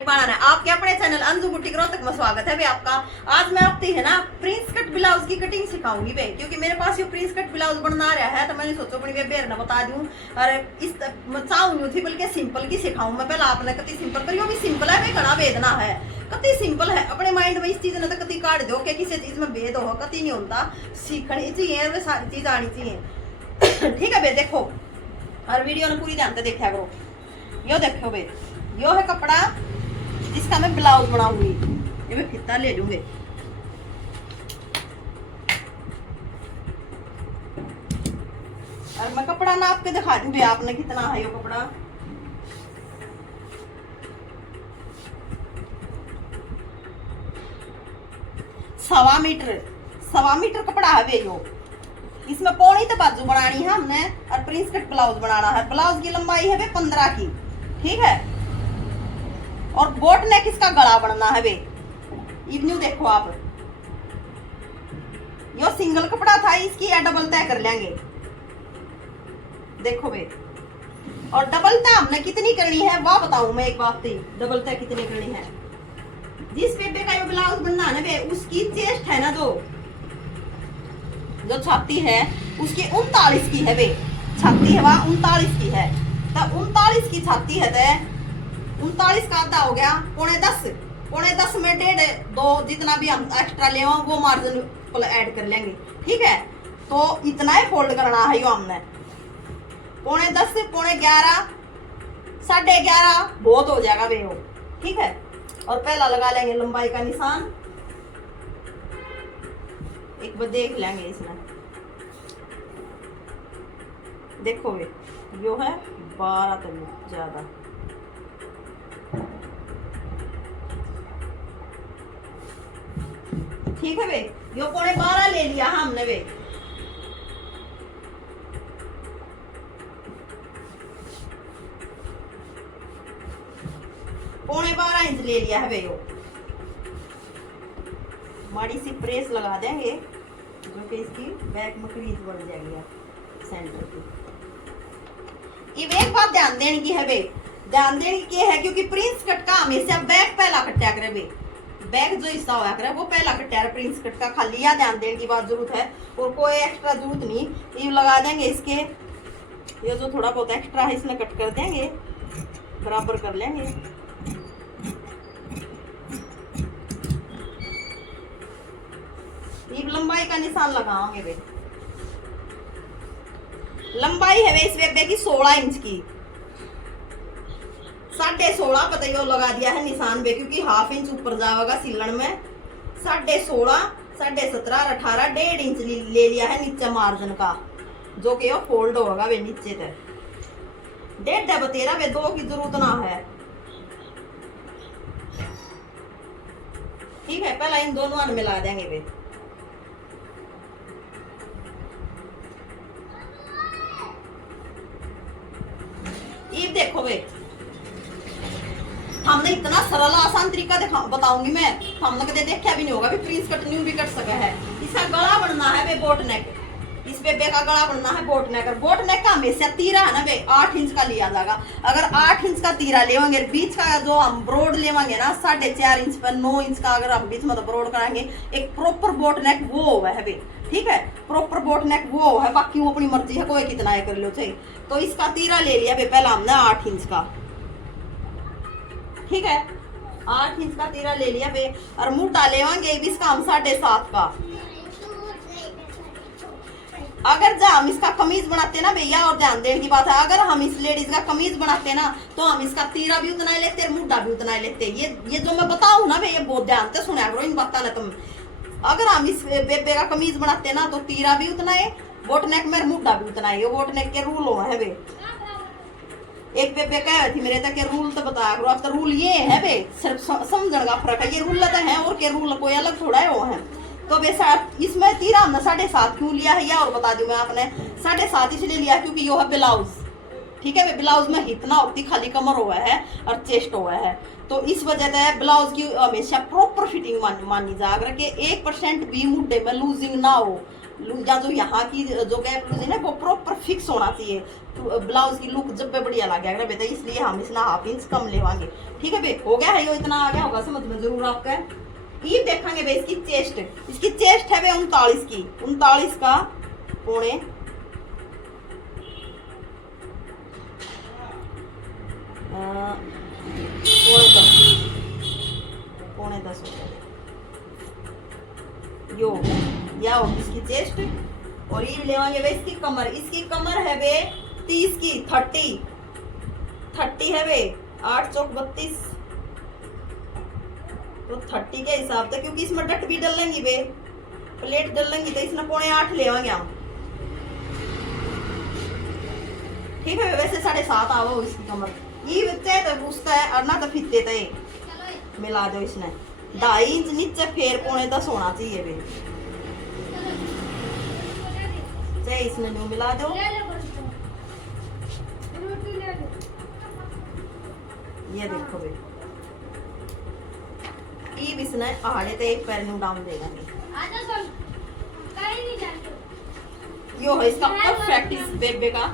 है आपके अपने चैनल अंजू बुटीक रोहतक में स्वागत है भाई आपका। आज मैं आपकी है ना प्रिंस कट ब्लाउज की कटिंग सिखाऊंगी भाई, क्योंकि मेरे पास ये प्रिंस कट ब्लाउज बनना रहा है तो मैंने सोचा अपनी बेर ना बता दूं। और इस चाहूंगी थी बल्कि सिंपल की सिखाऊं मैं। पहले आपने कति सिंपल पर भी सिंपल है भाई, घना वेदना है कति सिंपल है। अपने माइंड में इस चीज ने तो कति काट दो कि किसी चीज में भेद हो, कति नहीं होता। सीखनी चाहिए वे सारी चीज आनी चाहिए। ठीक है भाई, देखो और वीडियो ने पूरी ध्यान से देखा करो। यो देखो भाई, यो है कपड़ा जिसका मैं ब्लाउज बनाऊंगी। ये मैं फिता ले लूंगी। और मैं कपड़ा नाप के दिखा दूंगी आपने कितना है। ये कपड़ा 1.25 मीटर कपड़ा है वे। यो इसमें पौनी तो बाजू बनानी है हमने और प्रिंस कट ब्लाउज बनाना है। ब्लाउज की लंबाई है वे 15 की, ठीक है। और बोट नेक इसका गला बनना है वे। इवन्यू देखो आप, यो सिंगल कपड़ा था, इसकी या डबल तय कर लेंगे। देखो वे, और डबल तय हमने कितनी करनी है वह बताऊं मैं एक बात। डबल तय कितनी करनी है। जिस पेपे का ये ब्लाउज बनना है वे, उसकी चेस्ट है ना जो छाती है उसकी 39 की है वे। छाती है वह 39 की है, तो 39 की छाती है तो 39 का आधा हो गया 9.5। 9.5 में 1.5 2 जितना भी हम एक्स्ट्रा ले वो मार्जिन ऐड कर लेंगे, ठीक है। तो इतना ही फोल्ड करना है यो हमने। 9.10 से 11.5 11.5 बहुत हो जाएगा वे, ठीक है। और पहला लगा लेंगे लंबाई का निशान। एक बार देख लेंगे इसमें। देखो वे, यो है 12 तो ज्यादा। ठीक है वे, यो 12.5 ले लिया हमने वे। पौने 12 इंच ले लिया है वे। यो माड़ी सी प्रेस लगा देंगे जो कि इसकी बैक में क्रीज बन जाएगी सेंटर की। ये एक बात ध्यान देने की है वे, ध्यान देने की है क्योंकि प्रिंस कट का हमेशा बैक पहला कटा करे वे। बैक जो हिस्सा हुआ करे वो पहला कटा है प्रिंस कट का। खाली या ध्यान देने की बात जरूरत है और कोई एक्स्ट्रा जरूरत नहीं। ये लगा देंगे इसके, ये जो थोड़ा बहुत एक्स्ट्रा है इसमें कट कर देंगे, बराबर कर लेंगे। ये लंबाई का निशान लगाओगे वे। लंबाई है वे इस बेबे की 16 इंच की। 16.5 पता ही लगा दिया है निशान पे, क्योंकि हाफ इंच ऊपर जाएगा सिलन में। 16.5 17.5 18 1.5 इंच ले लिया है नीचे मार्जिन का, जो कि वो फोल्ड होगा वे नीचे तक। 1.5 13 वे 2 की जरूरत ना है, ठीक है। पहला इन दोनों में मिला देंगे वे। ये देखो वे, हमने इतना सरल आसान तरीका बताऊंगी मैं, हमने कदे देखा भी नहीं होगा भी प्रिंस कट न्यू भी कट सका है। इसका गला बनना है वे बोट नेक। इस बेबे का गला बनना है बोट नेक। और बोट नेक का हमेशा तीरा है ना वे 8 इंच का लिया जाएगा। अगर 8 इंच का तीरा लेवांगे, बीच का जो हम ब्रोड लेवांगे ना 4.5 इंच पर 9 इंच का अगर हम बीच में तो ब्रोड कराएंगे, एक प्रॉपर बोट नेक वो हुआ है वे, ठीक है। प्रॉपर बोट नेक वो है, बाकी वो अपनी मर्जी है, कोई कितना है कर लो चाहिए। तो इसका तीरा ले लिया वे पहला हमने 8 इंच का, ठीक है। 8 इंच का तीरा ले लिया वे। और मोटा लेवांगे इसका हम 7.5 का। अगर जब हम इसका कमीज बनाते ना भैया, और ध्यान देने की बात है, अगर हम इस लेडीज का कमीज बनाते ना तो हम इसका तीरा भी उतना ही लेते, मुड्ढा भी उतना ही लेते। ये जो मैं बताऊं ना भैया, बहुत ध्यान से सुना करो इन बातों ने तुम। अगर हम इस बेबे का कमीज बनाते ना तो तीरा भी उतना है, बोट नेक में मुड्ढा भी उतना है। ये बोट नेक के रूल हो है वे। एक बेबे कह थी मेरे तक रूल तो बताया करो। अब तो रूल ये है वे, सिर्फ समझने का फर्क है। ये रूल तो है और के रूल कोई अलग थोड़ा है वो है। तो वे इसमें तीरा हमने 7.5 क्यों लिया है या और बता दूं मैं आपने। 7.5 इसलिए लिया क्योंकि यो है ब्लाउज, ठीक है। वे ब्लाउज में इतना होती खाली कमर हुआ है और चेस्ट हुआ है, तो इस वजह से ब्लाउज की हमेशा प्रॉपर फिटिंग मानी जा रहा कि 1% भी मुड्ढे में लूजिंग ना हो। या जो यहाँ की जो गैप लूज है ना वो प्रॉपर फिक्स होना चाहिए, तो ब्लाउज की लुक जब भी बढ़िया लग गया बेटा, इसलिए हम इसना 1/2 इंच कम लेवांगे। ठीक है बे, हो गया है यो, इतना आ गया होगा समझ में जरूर आपका। ये देखेंगे बे इसकी चेस्ट, इसकी चेस्ट है बे 39 की, 39 का पौने पौने 10 हो गया यो, या हो इसकी चेस्ट। और ये लेवांगे बे इसकी कमर, इसकी कमर है बे 30 की, 30 है बे, 8 चौक 32, तो 30 के हिसाब से, क्योंकि इसमें डट भी डलेंगी बे, प्लेट डलेंगी तो इसमें पौने 8 लेवांगे हम। ठीक है, वैसे 7.5 आवो इसकी कमर, ये बच्चे तो पूछता है और ना तो फिरते तो मिला दो इसने 2.5 इंच नीचे, फिर पौने 10 होना चाहिए बे, चाहे इसमें न्यू मिला दो। ये देखो बे, ये भी इसने आड़े तो एक पैर न्यू डाउन देगा, यो है इसका परफेक्ट इस बेबे का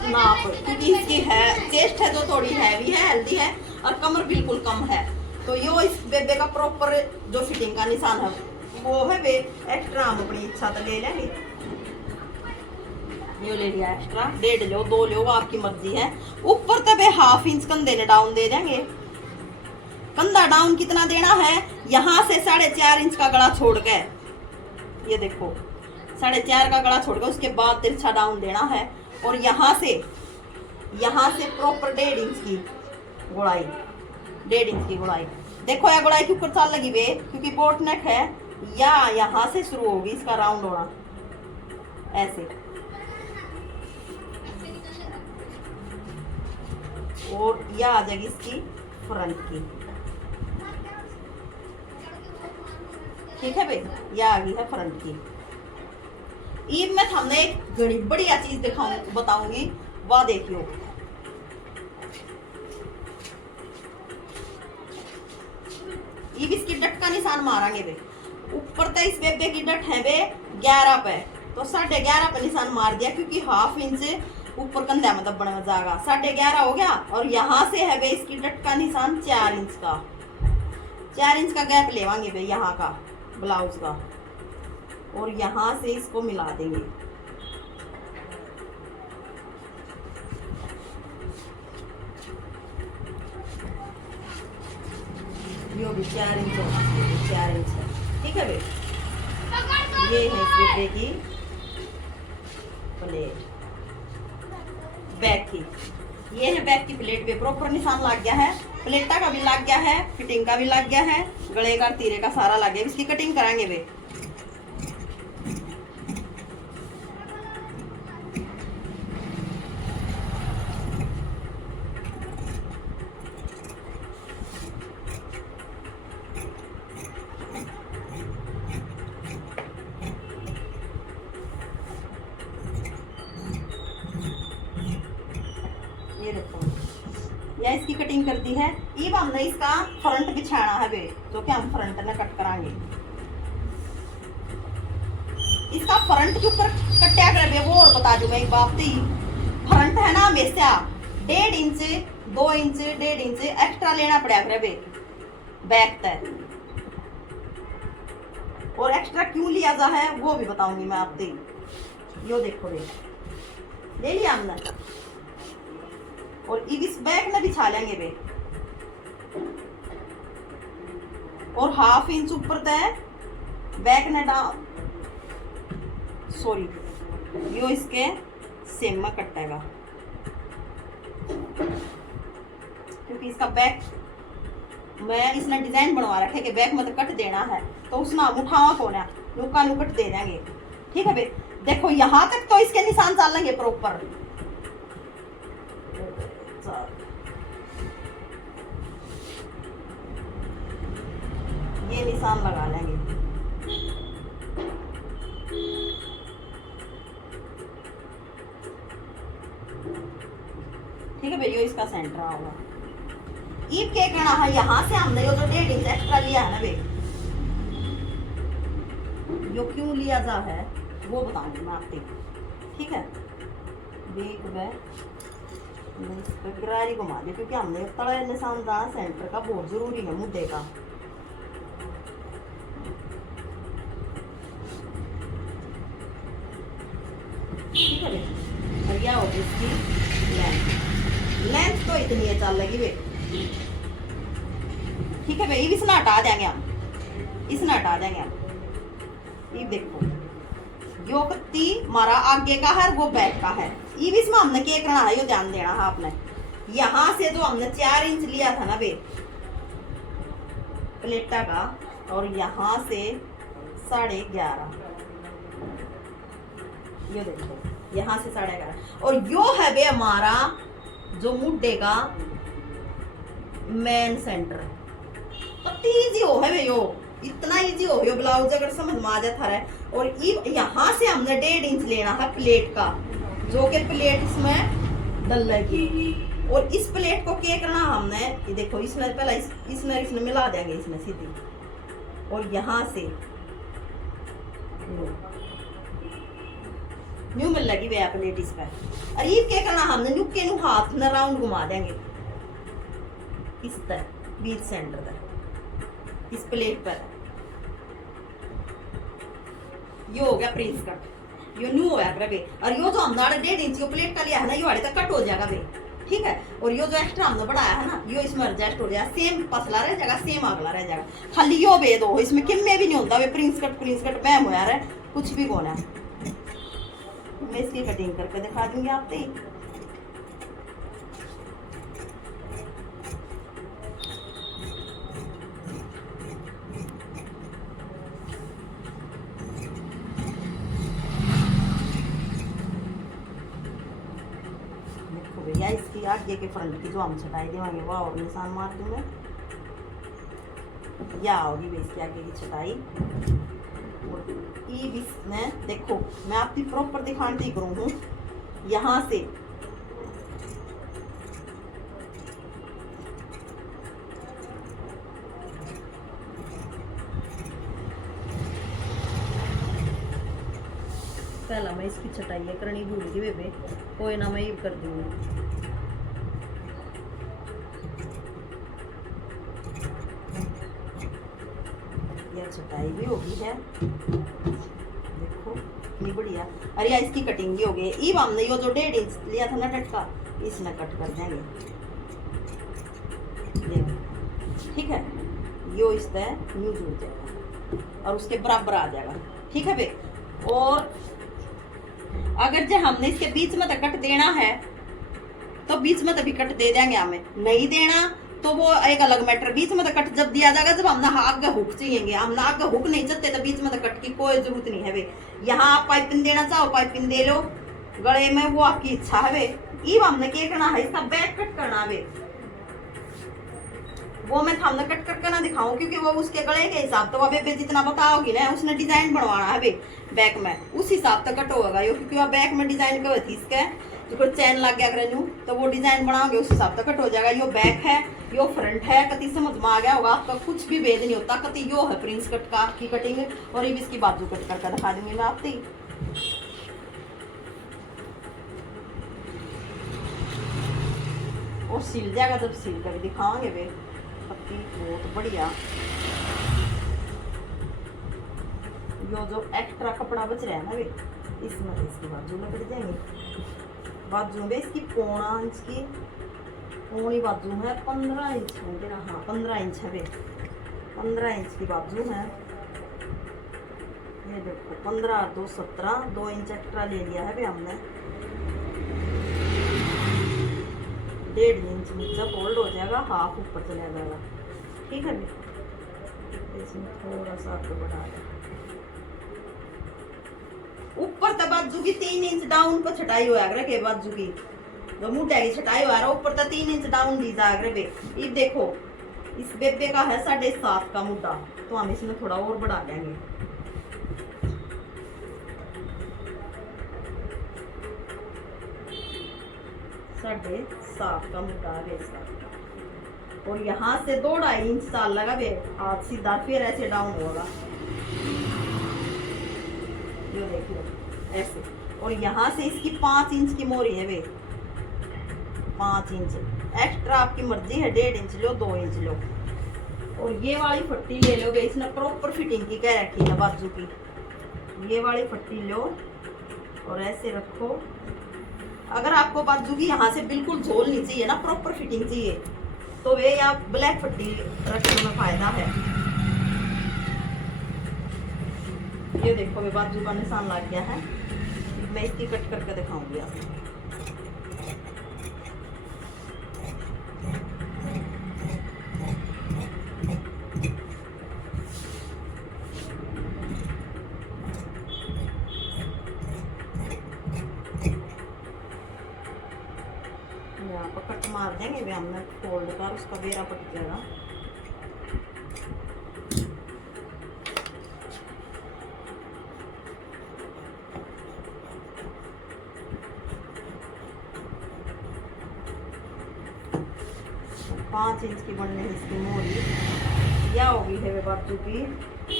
नाप, क्योंकि इसकी है चेस्ट है जो थोड़ी हैवी है, हेल्दी है, और कमर बिल्कुल कम है, तो यो इस बेबे का प्रॉपर जो फिटिंग का निशान है वो है बे। एक्स्ट्रा हम अपनी इच्छा तो ले लेंगे, यो ले लिया एक्स्ट्रा, 1.5 लो 2 लो आपकी मर्जी है। ऊपर तो बे 1/2 इंच कंधे ने डाउन दे देंगे। कंधा डाउन कितना देना है, यहाँ से 4.5 इंच का गला छोड़ के, ये देखो 4.5 का गला छोड़ के उसके बाद तिरछा डाउन देना है, और यहाँ से प्रॉपर 1.5 इंच की गुड़ाई, 1.5 इंच की गुड़ाई। देखो यह गुड़ाई क्यों चाल लगी बे, क्योंकि बोट नेक है, या यहाँ से शुरू होगी इसका राउंड होना ऐसे, और यह आ जाएगी इसकी फ्रंट की। ठीक है भाई, यह आ गई है फ्रंट की। ईब में हमने एक बड़ी बढ़िया चीज दिखाऊंगी, बताऊंगी, वह देखियो। ईब इसकी डट का निशान मारेंगे बे, ऊपर तो इस बेबे की डट है बे 11 पे, तो 11.5 पे निशान मार दिया, क्योंकि 1/2 इंच ऊपर कंधा में दबने में जाएगा, 11.5 हो गया। और यहाँ से है बे इसकी डट का निशान 4 इंच का, 4 इंच का गैप लेवांगे बे यहाँ का ब्लाउज का, और यहाँ से इसको मिला देंगे। यो भी 4 इंच होना चाहिए, 4 इंच है। ठीक है बे, ये है इस बेबे की प्लेट, बैक की, ये है बैक की प्लेट पे प्रॉपर निशान लग गया है, प्लेटा का भी लग गया है, फिटिंग का भी लग गया है, गले का तीरे का सारा लग गया। इसकी कटिंग कराएंगे बे। ये देखो, या इसकी कटिंग करती है। ये हमने इसका फ्रंट बिछाना है बे, तो क्या हम फ्रंट में कट कराएंगे। इसका फ्रंट के ऊपर कट्या कर बे, वो और बता दूंगा एक बात थी। फ्रंट है ना हमेशा 1.5 इंच 2 इंच 1.5 इंच एक्स्ट्रा लेना पड़ा करे बे बैक तक, और एक्स्ट्रा क्यों लिया जा है वो भी बताऊंगी मैं आपसे। यो देखो बे, ले लिया हमने, और इस बैक में बिछा लेंगे बे, और 1/2 इंच ऊपर तय बैक ने डाउन, सॉरी यो इसके सेम में कटेगा, क्योंकि इसका बैक मैं इसने डिजाइन बनवा रखे कि बैक में तो कट देना है, तो उसमें हम उठावा कौन है, नुका नुकट दे देंगे। ठीक है बे, देखो यहाँ तक तो इसके निशान डालेंगे प्रॉपर, ये निशान लगा लेंगे। ठीक है भैया, इसका सेंटर होगा। ईब क्या करना है, यहाँ से हमने जो 1.5 इंच एक्स्ट्रा लिया है ना बे, जो क्यों लिया जा है वो बताऊंगी मैं आपको, ठीक है। बेक बैक इस पर गरारी घुमा दे, क्योंकि हमने तड़ा निशान दाना सेंटर का बहुत जरूरी है मुद्दे का। ठीक है और क्या होगी इसकी लेंथ, लेंथ तो इतनी है चल लगी वे, ठीक है भाई। इसमें हटा देंगे हम, इसमें हटा देंगे हम। ये देखो यो कत्ती हमारा आगे का है, वो बैक का है। ये भी इसमें हमने क्या करना है, यो ध्यान देना है आपने। यहाँ से जो हमने 4 इंच लिया था ना बे प्लेटा का, और यहाँ से 11.5, ये देखो यहाँ से 11.5, और यो है बे हमारा जो मुड्डे का मेन सेंटर। तो इजी हो है बे यो, इतना इजी हो यो ब्लाउज अगर समझ में आ जाता है। और यहाँ से हमने 1.5 इंच लेना है प्लेट का, जो कि प्लेट इसमें डल लगी। और इस प्लेट को क्या करना हमने, ये देखो इसमें पहले इसमें मिला देंगे इसमें सीधी, और यहाँ से न्यू मिल लगी वे प्लेट इस पर। और ये क्या करना हमने, न्यू के न्यू हाथ में राउंड घुमा देंगे इस तरह बीच सेंटर तक इस प्लेट पर। ये हो गया प्रिंस कट, यो न्यू होया बे। और यो जो हमने 1.5 इंच यो प्लेट का लिया है ना, यो आड़े तक कट हो जाएगा बे, ठीक है। और यो जो एक्स्ट्रा हमने बढ़ाया है ना, यो इसमें एडजस्ट हो जाएगा, सेम पसला रह जाएगा, सेम अगला रह जाएगा। खाली यो भेद हो इसमें, किम्मे भी नहीं होता वे प्रिंस कट बैम होया रहा कुछ भी होना है। मैं इसकी कटिंग करके दिखा दूंगी आपको। देखो भैया इसकी आगे के फ्रंट की जो हम छटाई देंगे वो और निशान मार दूंगा, या होगी भाई इसके आगे की छटाई। इसमें देखो मैं आपकी प्रॉपर दिखाती करूँ हूँ, यहाँ से पहला मैं इसकी छटाई करनी भूल गई बेबे, कोई ना मैं ये कर दूंगी। छटाई भी होगी है, देखो कितनी बढ़िया। अरे यार इसकी कटिंग भी हो गई। ये हमने यो जो 1.5 इंच लिया था ना टटका, इसमें कट कर देंगे ये, ठीक है। यो इस तरह न्यू जुड़ जाएगा और उसके बराबर आ जाएगा, ठीक है बे। और अगर जो हमने इसके बीच में तक कट देना है तो बीच में तभी कट दे देंगे, हमें नहीं देना तो वो एक अलग मैटर। बीच में तो कट जब दिया जाएगा जब हमने आगे हुक चाहिए, हमने आगे हुक नहीं चाहते तो बीच में तो कट की कोई जरूरत नहीं है वे। यहाँ आप पाइपिंग देना चाहो पाइपिंग दे लो गले में, वो आपकी इच्छा है वे। ये हमने क्या करना है, इसका बैक कट करना है वे। वो मैं हमने कट करके ना दिखाऊं क्योंकि वो उसके गले के हिसाब तो अभी जितना बताओगी ना, उसने डिजाइन बनवाना है वे बैक में, उस हिसाब से कट होगा यो। क्योंकि वह बैक में डिजाइन कर थी इसके जो चैन लग गया करें तो वो डिजाइन बनाओगे उस हिसाब से कट हो जाएगा। यो बैक है यो फ्रंट है, कति समझ में आ गया होगा आपका, कुछ भी भेद नहीं होता। कति यो है प्रिंस कट का की कटिंग, और ये भी इसकी बाजू कट करके दिखा दूंगी मैं आपसे। और सिल जाएगा जब सिल कर दिखाओगे वे, पत्ती बहुत बढ़िया। यो जो एक्स्ट्रा कपड़ा बच रहा है ना वे, इसमें इसकी बाजू में कट जाएंगे। बाजू में इसकी 1.25 इंच की पौनी बाजू है, 15 इंच होंगे ना, हाँ 15 इंच है वे, 15 इंच की बाजू है। ये देखो 15 2 17, 2 इंच एक्स्ट्रा ले लिया है वे हमने। 1.5 इंच नीचे फोल्ड हो जाएगा, हाफ ऊपर चला जाएगा, ठीक है वे। इसमें थोड़ा सा आगे बढ़ा दें, ऊपर तक बाजू की 3 इंच डाउन पर छटाई हो के बाजू की जो मुंडे की छटाई हो रहा है, ऊपर तक 3 इंच डाउन दी जाएगा बे। ये देखो इस बेबे का है 7.5 का मुद्दा, तो हम इसमें थोड़ा और बढ़ा देंगे। साढ़े 7 का मुद्दा है इसका, और यहाँ से 2.5 इंच चाल लगा बे, हाथ सीधा फिर ऐसे डाउन होगा। जो देख लो ऐसे, और यहाँ से इसकी 5 इंच की मोरी है वे, 5 इंच एक्स्ट्रा आपकी मर्जी है, 1.5 इंच लो 2 इंच लो। और ये वाली पट्टी ले लोगे, इसने प्रॉपर फिटिंग की कह रखी है बाजू की। ये वाली पट्टी लो और ऐसे रखो। अगर आपको बाजू की यहाँ से बिल्कुल झोल नहीं चाहिए ना, प्रॉपर फिटिंग चाहिए, तो वे या ब्लैक पट्टी रखने में फायदा है। ये देखो वे बाजू का निशान लग गया है, मैं इसकी कट करके दिखाऊंगी आपको। यहाँ पर कट मार देंगे वे हमने फोल्ड कर, उसका बेरा पट जाएगा। पाँच इंच की बनने है इसकी मोरी, या होगी है वे बाजू की,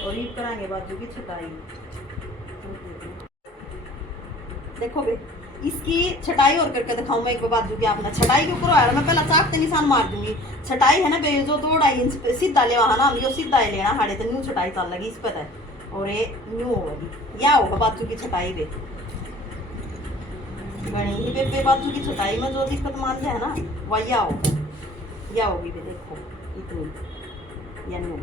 और ये कराएंगे बाजू की छटाई। देखो बे इसकी छटाई और करके दिखाऊं मैं एक बार बाजू की। आपने छटाई के ऊपर आया मैं पहले चाक से निशान मार दूंगी। छटाई है ना बे जो 2-2.5 इंच सीधा ले वहां ना, हम यो सीधा ही लेना हाड़े तो न्यू छटाई चल लगी इस पे, और ये न्यू होगी, या होगा बाजू की छटाई बे बनी ही बे बाजू की छटाई में जो दिक्कत मान जाए ना वह या होगा, या होगी बे देखो इतनी, या न्यू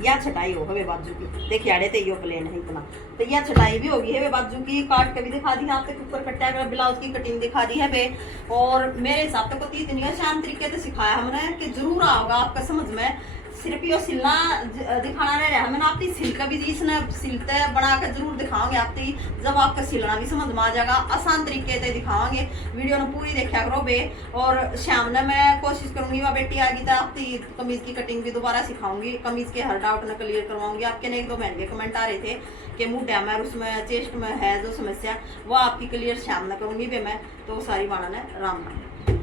या छटाई हो वे बाजू की। देखिए आड़े तो यो प्लेन है इतना, तो यह छटाई भी होगी है वे बाजू की। काट के भी दिखा दी आपके ऊपर कट्टा कर, ब्लाउज की कटिंग दिखा दी है वे। और मेरे हिसाब से को इतनी आसान तरीके से सिखाया हमने कि जरूर आओगा आपका समझ में। सिर्फ यो सिलना दिखाना रह रहा है मैंने, आपकी सिल का भी इसने सिलते बना कर जरूर दिखाओगे आपकी, जब आपका सिलना भी समझ में आ जाएगा। आसान तरीके से दिखाओगे, वीडियो ने पूरी देखा करो बे। और शाम ने मैं कोशिश करूंगी वह बेटी आ गई तो आपकी कमीज की कटिंग भी दोबारा सिखाऊंगी, कमीज के हर डाउट ने क्लियर करवाऊंगी। आपके ने 1-2 महीने के कमेंट आ रहे थे कि मुंह में उसमें चेस्ट में है जो समस्या, वो आपकी क्लियर शाम ने करूंगी बे मैं। तो सारी बाणा ने राम राम।